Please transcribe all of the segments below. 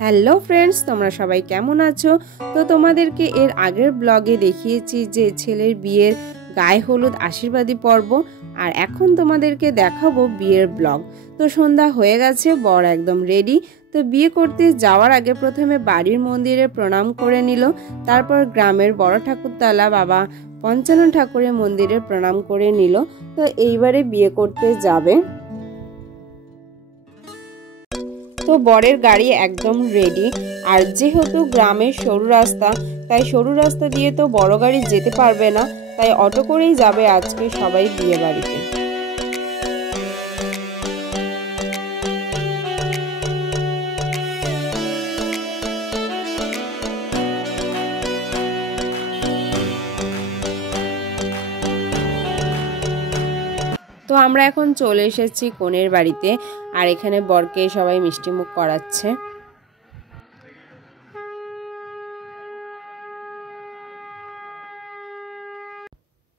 Hello friends, তোমরা সবাই কেমন আছো? তো তোমাদেরকে এর আগের ব্লগে দেখিয়েছি যে ছেলের বিয়ের গায়ে হলুদ আশীর্বাদী পর্ব, আর এখন তোমাদেরকে দেখাবো বিয়ের ব্লগ। তো সন্ধ্যা হয়ে গেছে, বর একদম রেডি। তো বিয়ে করতে যাওয়ার আগে প্রথমে বাড়ির মন্দিরে প্রণাম করে নিল, তারপর গ্রামের বড় ঠাকুরতলা বাবা পঞ্চানন ঠাকুরের মন্দিরে প্রণাম করে নিল। তো এইবারে বিয়ে করতে যাবে। তো বরের গাড়ি একদম রেডি, আর যেহেতু গ্রামের সরু রাস্তা, তাই সরু রাস্তা দিয়ে তো বড় গাড়ি যেতে পারবে না, তাই অটো করেই যাবে আজকে সবাই বিয়ে বাড়িতে। তো আমরা এখন চলে এসেছি কনের বাড়িতে, আর এখানে বরকে সবাই মিষ্টিমুখ করাচ্ছে।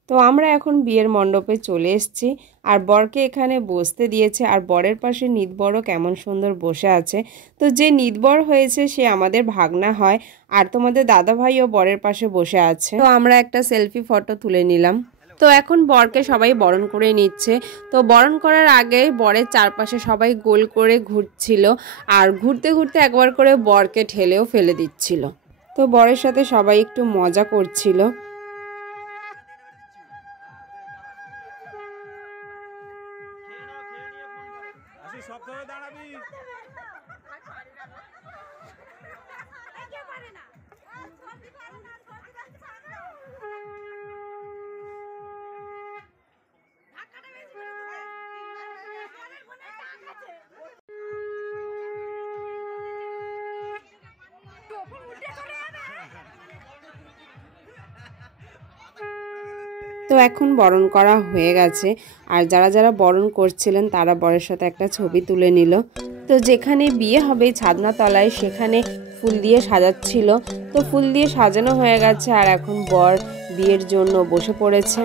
তো আমরা এখন বিয়ের মণ্ডপে চলে এসেছি, আর বরকে এখানে বসতে দিয়েছে, আর বরের পাশে নিতবরও কেমন সুন্দর বসে আছে। তো যে নিতবর হয়েছে সে আমাদের ভাগনা হয়, আর তোমাদের দাদা ভাইও বরের পাশে বসে আছে। তো আমরা একটা সেলফি ফটো তুলে নিলাম। তো এখন বরকে সবাই বরণ করে নিচ্ছে। তো বরণ করার আগে বরের চারপাশে সবাই গোল করে ঘুরছিল, আর ঘুরতে ঘুরতে একবার করে বরকে ঠেলেও ফেলে দিচ্ছিল। তো বরের সাথে সবাই একটু মজা করছিল। তো এখন বরণ করা হয়ে গেছে, আর যারা যারা বরণ করছিলেন তারা বরের সাথে একটা ছবি তুলে নিল। তো যেখানে বিয়ে হবে ছাদনাতলায়, সেখানে ফুল দিয়ে সাজাচ্ছিল। তো ফুল দিয়ে সাজানো হয়ে গেছে, আর এখন বর বিয়ের জন্য বসে পড়েছে।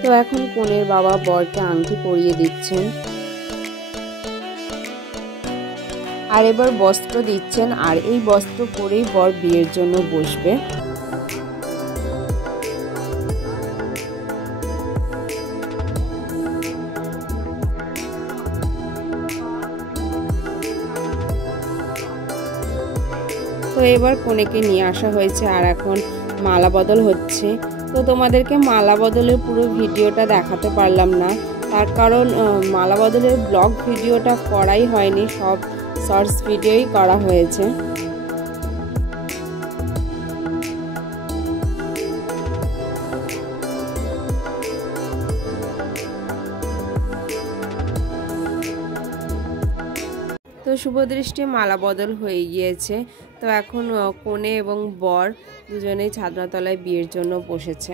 তো এখন কনের বাবা বরকে আংটি পরিয়ে দিচ্ছেন, আর এবার বস্ত্র দিচ্ছেন, আর এই বস্ত্র পরেই বর বিয়ের জন্য বসবে। তো এবার কনেকে নিয়ে আসা হয়েছে, আর এখন মালা বদল হচ্ছে। তো তোমাদেরকে মালা বদলের পুরো ভিডিওটা দেখাতে পারলাম না, তার কারণ মালা বদলের ব্লগ ভিডিওটা করাই হয়নি, সব শর্টস ভিডিওই করা হয়েছে। তো শুভদৃষ্টি মালা বদল হয়ে গিয়েছে। তো এখন কনে এবং বর দুজনেই ছাদনাতলায় বিয়ের জন্য বসেছে।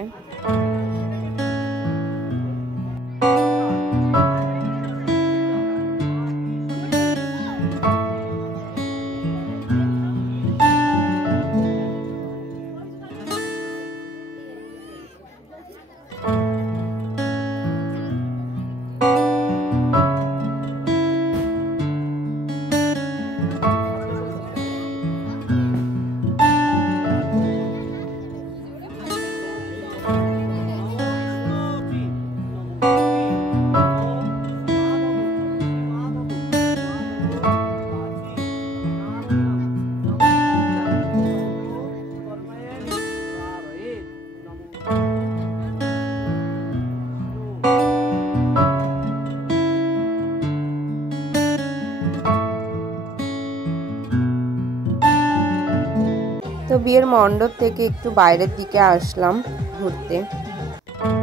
তো বিয়ের মণ্ডপ থেকে একটু বাইরের দিকে আসলাম ঘুরতে।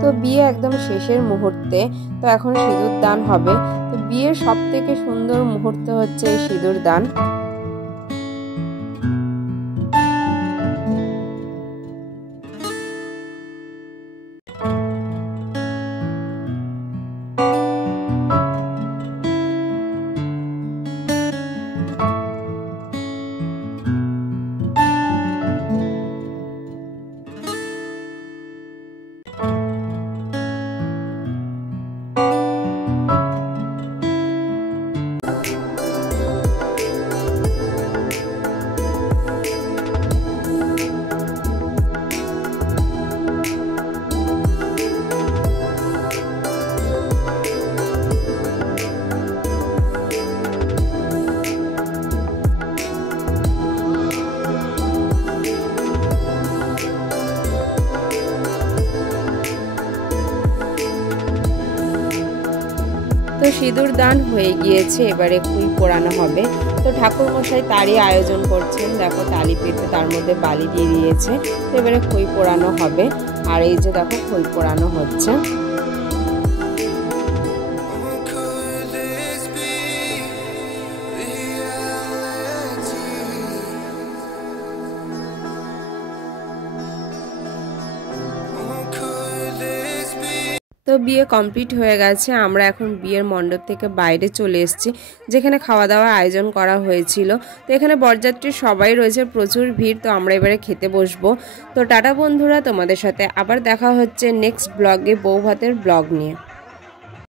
তো বিয়ে একদম শেষের মুহূর্তে, তো এখন সিঁদুর দান হবে। তো বিয়ের সব থেকে সুন্দর মুহূর্ত হচ্ছে এই সিঁদুর দান। সিঁদুর দান হয়ে গিয়েছে, এবারে কুই পোড়ানো হবে। তো ঠাকুরমশাই তারই আয়োজন করছেন, দেখো তালি পেতে তার মধ্যে বালি দিয়ে দিয়েছে। তো এবারে খই পোড়ানো হবে, আর এই যে দেখো খই পোড়ানো হচ্ছে। তো বিয়ে কমপ্লিট হয়ে গেছে, আমরা এখন বিয়ের মণ্ডপ থেকে বাইরে চলে এসেছি, যেখানে খাওয়া দাওয়ার আয়োজন করা হয়েছিল। তো এখানে বরযাত্রী সবাই রয়েছে, প্রচুর ভিড়। তো আমরা এবারে খেতে বসবো। তো টাটা বন্ধুরা, তোমাদের সাথে আবার দেখা হচ্ছে নেক্সট ব্লগে বউ ভাতের ব্লগ নিয়ে।